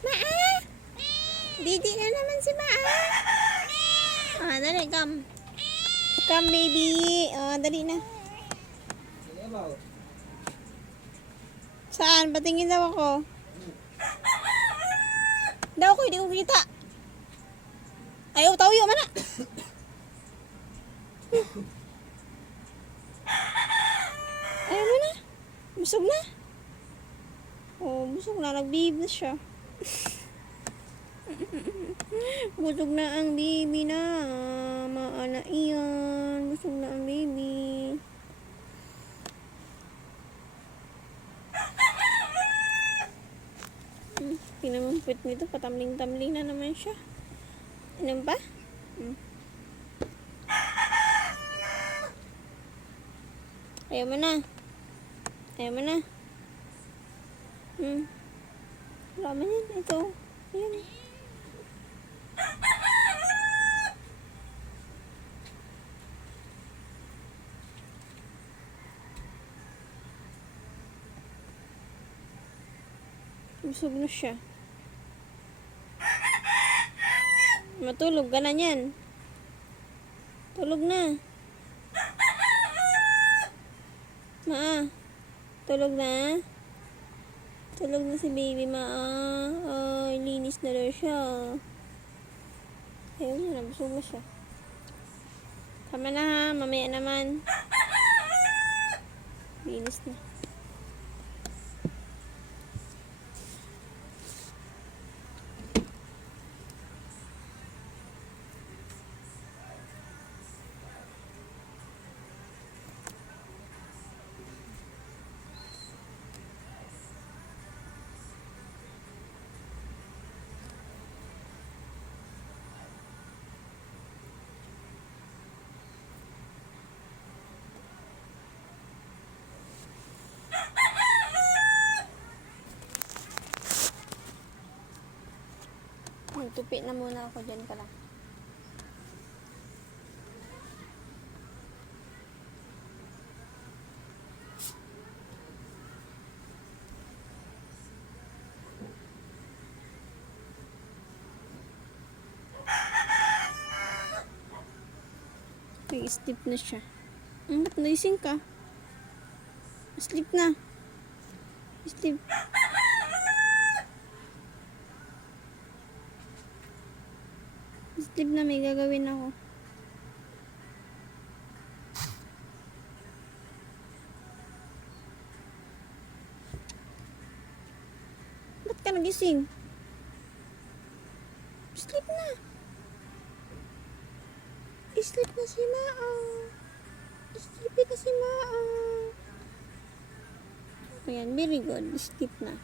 Maa! Didi na naman si Maa. Ah, dali, come. Come, baby. Ah, dali na. Saan? Patingin daw ako. Daw ko, hindi ko kita. Ayaw, tayo man na. Ayaw mo na. Busog na. Oh, busog na. Nag-behave na siya. busog na ang baby na. Maana iyan. Busog na ang baby. Hmm, Pinamumpit nito. Patamling-tamling na naman siya. Ano ba? Hmm. Ayaw mo na. Ayaw mo na. Hmm. Man yan. Ito. Ayan. Busog na siya. Matulog ka na yan. Tulog na. Ma, tulog na. Tulog na si baby ma. Ay, linis na daw siya. Ayaw niya, nabusog na siya. Tama na ha, mamaya naman. Linis na. Magtupi na muna ako dyan ka lang. Nag-sleep na siya. Hmm, ba't naising ka? Sleep na. Sleep. Sleep na may gagawin ako. Ba't ka nagising? Sleep na. Sleep na si Maa. Sleep na si Maa. Ayan, very good. Sleep na.